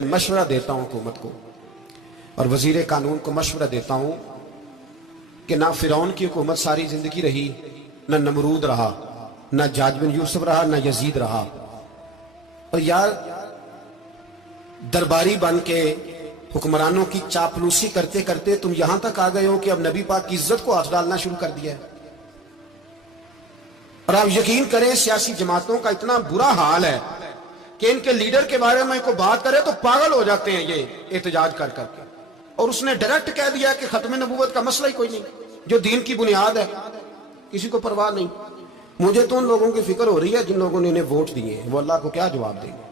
مشورہ دیتا ہوں حکومت کو اور وزیر قانون کو مشورہ دیتا ہوں کہ نہ فرعون کی حکومت ساری زندگی رہی، نہ نمرود رہا، نہ جاج بن یوسف رہا، نہ یزید رہا، اور یار درباری بن کے حکمرانوں کی چاپلوسی کرتے کرتے تم یہاں تک آ گئے ہو کہ اب نبی پاک کی عزت کو ہاتھ ڈالنا شروع کر دیا ہے۔ اور آپ یقین کریں سیاسی جماعتوں کا اتنا برا حال ہے کہ ان کے لیڈر کے بارے میں کوئی بات کرے تو پاگل ہو جاتے ہیں یہ احتجاج کر کر کے، اور اس نے ڈائریکٹ کہہ دیا کہ ختم نبوت کا مسئلہ ہی کوئی نہیں، جو دین کی بنیاد ہے کسی کو پرواہ نہیں۔ مجھے تو ان لوگوں کی فکر ہو رہی ہے جن لوگوں نے انہیں ووٹ دیے ہیں، وہ اللہ کو کیا جواب دیں گے۔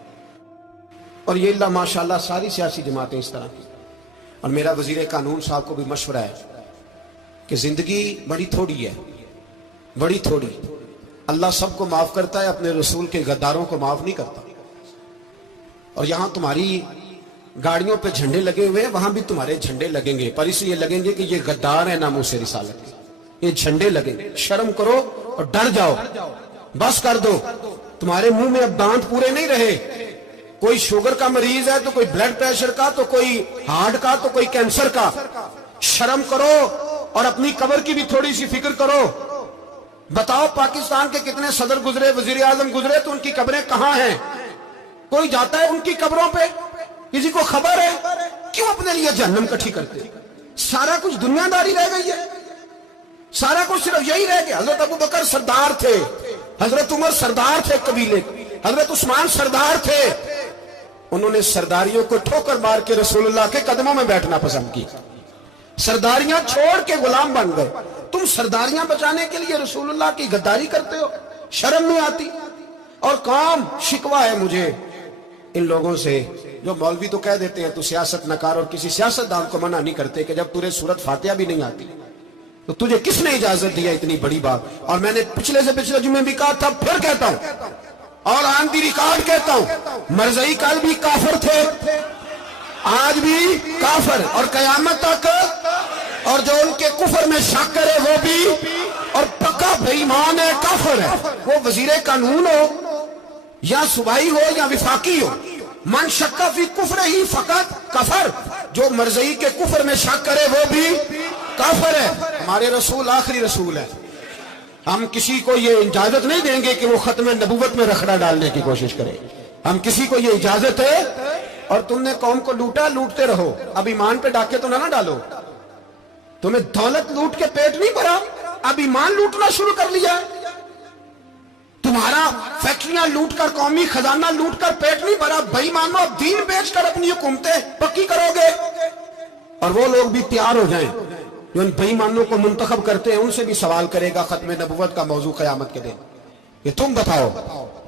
اور یہ اللہ ماشاءاللہ ساری سیاسی جماعتیں اس طرح کی۔ اور میرا وزیر قانون صاحب کو بھی مشورہ ہے کہ زندگی بڑی تھوڑی ہے، بڑی تھوڑی، اللہ سب کو معاف کرتا ہے، اپنے رسول کے غداروں کو معاف نہیں کرتا۔ اور یہاں تمہاری گاڑیوں پہ جھنڈے لگے ہوئے ہیں، وہاں بھی تمہارے جھنڈے لگیں گے، پر اس لیے لگیں گے کہ یہ غدار ہے ناموس رسالت کے، یہ جھنڈے لگیں گے۔ شرم کرو اور ڈر جاؤ، بس کر دو۔ تمہارے منہ میں اب دانت پورے نہیں رہے، کوئی شوگر کا مریض ہے تو کوئی بلڈ پریشر کا، تو کوئی ہارٹ کا، تو کوئی کینسر کا۔ شرم کرو اور اپنی قبر کی بھی تھوڑی سی فکر کرو۔ بتاؤ پاکستان کے کتنے صدر گزرے، وزیر اعظم گزرے، تو ان کی قبریں کہاں ہیں؟ کوئی جاتا ہے ان کی قبروں پہ؟ کسی کو خبر ہے؟ کیوں اپنے لیے جہنم کٹھی کرتے؟ سارا کچھ دنیا داری رہ گئی ہے، سارا کچھ صرف یہی رہ گیا۔ حضرت ابو بکر سردار تھے، حضرت عمر سردار تھے قبیلے، حضرت عثمان سردار تھے، انہوں نے سرداریوں کو ٹھوکر مار کے رسول اللہ کے قدموں میں بیٹھنا پسند کی، سرداریاں چھوڑ کے غلام بن گئے۔ تم سرداریاں بچانے کے لیے رسول اللہ کی غداری کرتے ہو، شرم نہیں آتی؟ اور قوم شکوہ ہے مجھے ان لوگوں سے جو مولوی تو کہہ دیتے ہیں تو سیاست نہ کر، اور کسی سیاستدان کو منع نہیں کرتے کہ جب تجھے سورت فاتحہ بھی نہیں آتی تو تجھے کس نے اجازت دیا اتنی بڑی بات؟ اور میں نے پچھلے سے پچھلے جمعے بھی کہا تھا، پھر کہتا ہوں اور آن دی ریکارڈ کہتا ہوں، مرزائی کل بھی کافر تھے، آج بھی کافر، اور قیامت تک، اور جو ان کے کفر میں شک کرے وہ بھی، اور پکا بے ایمان ہے، کافر ہے۔ وہ وزیر قانون ہو یا صوبائی ہو یا وفاقی ہو، من شک فی کفر ہی فقط کفر، جو مرزائی کے کفر میں شک کرے وہ بھی کافر ہے۔ ہمارے رسول آخری رسول ہے، ہم کسی کو یہ اجازت نہیں دیں گے کہ وہ ختم نبوت میں رخڑا ڈالنے کی کوشش کرے، ہم کسی کو یہ اجازت ہے۔ اور تم نے قوم کو لوٹا، لوٹتے رہو، اب ایمان پہ ڈاکے تو نہ ڈالو۔ تمہیں دولت لوٹ کے پیٹ نہیں بھرا، اب ایمان لوٹنا شروع کر لیا ہے۔ تمہارا فیکٹریاں لوٹ کر، قومی خزانہ لوٹ کر پیٹ نہیں بھرا، بھائی مانو اب دین بیچ کر اپنی حکومتیں پکی کرو گے۔ اور وہ لوگ بھی تیار ہو جائیں جو ان بے ایمانوں کو منتخب کرتے ہیں، ان سے بھی سوال کرے گا ختم نبوت کا موضوع قیامت کے دن کہ تم بتاؤ۔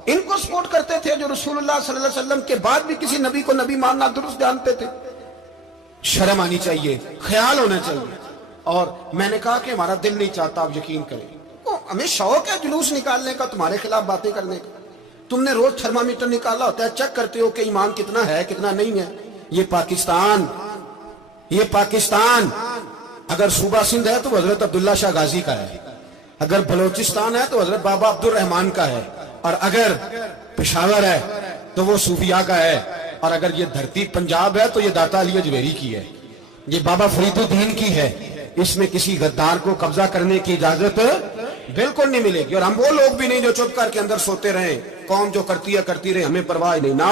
ان کو سپورٹ کرتے تھے جو رسول اللہ صلی اللہ علیہ وسلم کے بعد بھی کسی نبی کو نبی ماننا درست جانتے تھے۔ شرم آنی چاہیے، خیال ہونا چاہیے۔ اور میں نے کہا کہ ہمارا دل نہیں چاہتا، آپ یقین کریں، ہمیں شوق ہے جلوس نکالنے کا، تمہارے خلاف باتیں کرنے کا۔ تم نے روز تھرمامیٹر نکالا ہوتا ہے، چیک کرتے ہو کہ ایمان کتنا ہے کتنا نہیں ہے۔ یہ پاکستان اگر صوبہ سندھ ہے تو حضرت عبداللہ شاہ غازی کا ہے، اگر بلوچستان ہے تو حضرت بابا عبد الرحمان کا ہے، اور اگر پشاور ہے تو وہ صوفیاء کا ہے، اور اگر یہ دھرتی پنجاب ہے تو یہ داتا علی اجمیری کی ہے، یہ بابا فرید الدین کی ہے۔ اس میں کسی غدار کو قبضہ کرنے کی اجازت بالکل نہیں ملے گی۔ اور ہم وہ لوگ بھی نہیں جو چپ کر کے اندر سوتے رہیں، قوم جو کرتی ہے کرتی رہے، ہمیں پرواہ نہیں، نہ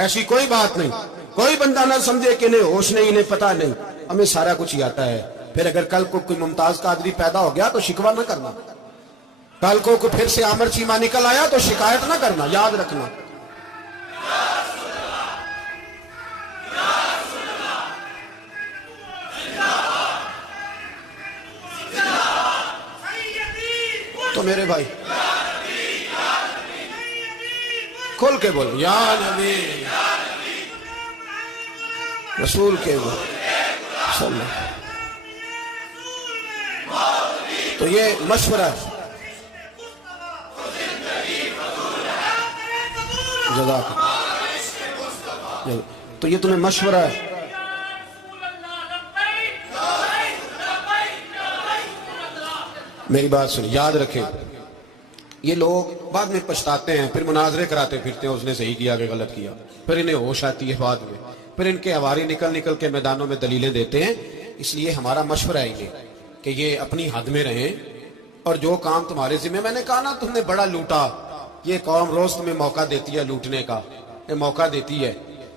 ایسی کوئی بات نہیں۔ کوئی بندہ نہ سمجھے کہ انہیں ہوش نہیں، انہیں پتہ نہیں، ہمیں سارا کچھ ہی آتا ہے۔ پھر اگر کل کو کوئی ممتاز قادری پیدا ہو گیا تو شکوہ نہ کرنا، کل کو کوئی پھر سے عامر چیمہ نکل آیا تو شکایت نہ کرنا، یاد رکھنا۔ تو میرے بھائی کھل کے بولو، یا نبی رسول کے بولو صلی اللہ۔ تو یہ مشورہ ہے، جزاک اللہ۔ تو یہ تمہیں مشورہ ہے، میری بات سنیں، یاد رکھیں یہ لوگ بعد میں پچھتاتے ہیں، پھر مناظرے کراتے پھرتے ہیں، اس نے صحیح کیا کہ غلط کیا، پھر انہیں ہوش آتی ہے بعد میں، پھر ان کے ہواری نکل نکل کے میدانوں میں دلیلیں دیتے ہیں۔ اس لیے ہمارا مشورہ ہے یہ کہ یہ اپنی حد میں رہیں، اور جو کام تمہارے ذمہ، میں نے کہا نا تم نے بڑا لوٹا، یہ قوم روز تمہیں موقع دیتی ہے لوٹنے کا، یہ موقع دیتی ہے،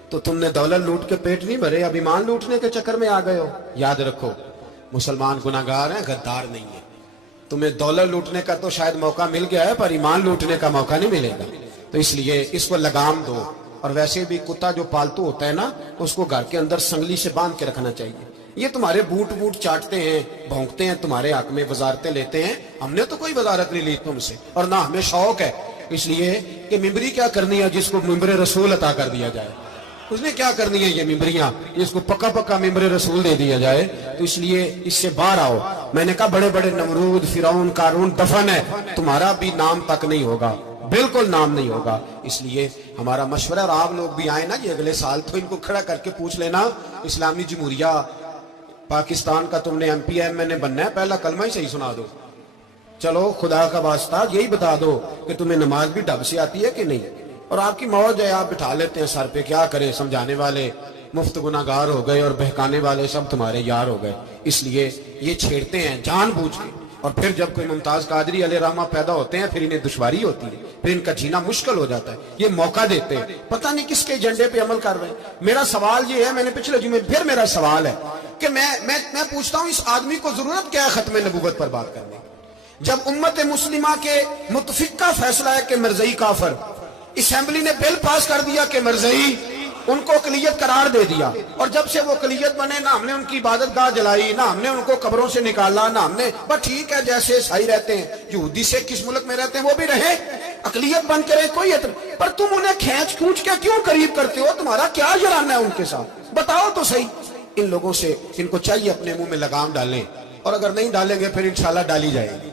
تو تم نے دولت لوٹ کے پیٹ نہیں بھرے، اب ایمان لوٹنے کے چکر میں آ گئے ہو۔ یاد رکھو مسلمان گناہگار ہیں، غدار نہیں ہے۔ تمہیں دولت لوٹنے کا تو شاید موقع مل گیا ہے، پر ایمان لوٹنے کا موقع نہیں ملے گا، تو اس لیے اس کو لگام دو۔ اور ویسے بھی کتا جو پالتو ہوتا ہے نا، اس کو گھر کے اندر سنگلی سے باندھ کے رکھنا چاہیے۔ یہ تمہارے بوٹ بوٹ چاٹتے ہیں، بھونکتے ہیں تمہارے حق میں، وزارتیں لیتے ہیں، ہم نے تو کوئی وزارت نہیں لی تم سے، اور نہ ہمیں شوق ہے، اس لیے کہ ممبری کیا کرنی ہے جس کو ممبر رسول عطا کر دیا جائے، اس نے کیا کرنی ہے یہ ممبریاں جس کو پکا پکا ممبر رسول دے دیا جائے، تو اس لیے اس سے باہر آؤ۔ میں نے کہا بڑے بڑے نمرود، فرعون، قارون دفن ہے، تمہارا بھی نام تک نہیں ہوگا، بالکل نام نہیں ہوگا۔ اس لیے ہمارا مشورہ، اور آپ لوگ بھی آئیں نا یہ اگلے سال، تو ان کو کھڑا کر کے پوچھ لینا، اسلامی جمہوریہ پاکستان کا تم نے ایم پی ایم نے بننا ہے، پہلا کلمہ ہی صحیح سنا دو، چلو خدا کا واسطہ یہی بتا دو کہ تمہیں نماز بھی ڈھب سے آتی ہے کہ نہیں، اور آپ کی موج ہے، آپ بٹھا لیتے ہیں سر پہ، کیا کریں، سمجھانے والے مفت گناہ گار ہو گئے اور بہکانے والے سب تمہارے یار ہو گئے، اس لیے یہ چھیڑتے ہیں جان بوجھ کے، اور پھر جب کوئی ممتاز قادری علیہ رحمہ پیدا ہوتے ہیں پھر انہیں دشواری ہوتی ہے، پھر ان کا جینا مشکل ہو جاتا ہے، یہ موقع دیتے ہیں، پتہ نہیں کس کے ایجنڈے پہ عمل کر رہے ہیں۔ میرا سوال یہ ہے، میں نے پچھلے جمعے پھر میرا سوال ہے کہ میں پوچھتا ہوں اس آدمی کو ضرورت کیا ہے ختم نبوت پر بات کرنے، جب امت مسلمہ کے متفق کا فیصلہ ہے کہ مرزئی کافر، اسمبلی نے بل پاس کر دیا کہ مرزئی، ان کو اقلیت قرار دے دیا، اور جب سے وہ اقلیت بنے نہ ہم نے ان کی عبادت گاہ جلائی، نہ ہم نے ان کو قبروں سے نکالا، نہ ہم نے، بس ٹھیک ہے جیسے عیسائی رہتے ہیں، یہودی سے کس ملک میں رہتے ہیں وہ بھی رہے، اقلیت بن کے رہے، کوئی اعتراض، پر تم انہیں کھینچ کھونچ کے کیوں قریب کرتے ہو، تمہارا کیا جرانہ ہے ان کے ساتھ، بتاؤ تو صحیح۔ ان لوگوں سے ان کو چاہیے اپنے منہ میں لگام ڈالیں، اور اگر نہیں ڈالیں گے پھر انشاءاللہ ڈالی جائے گی۔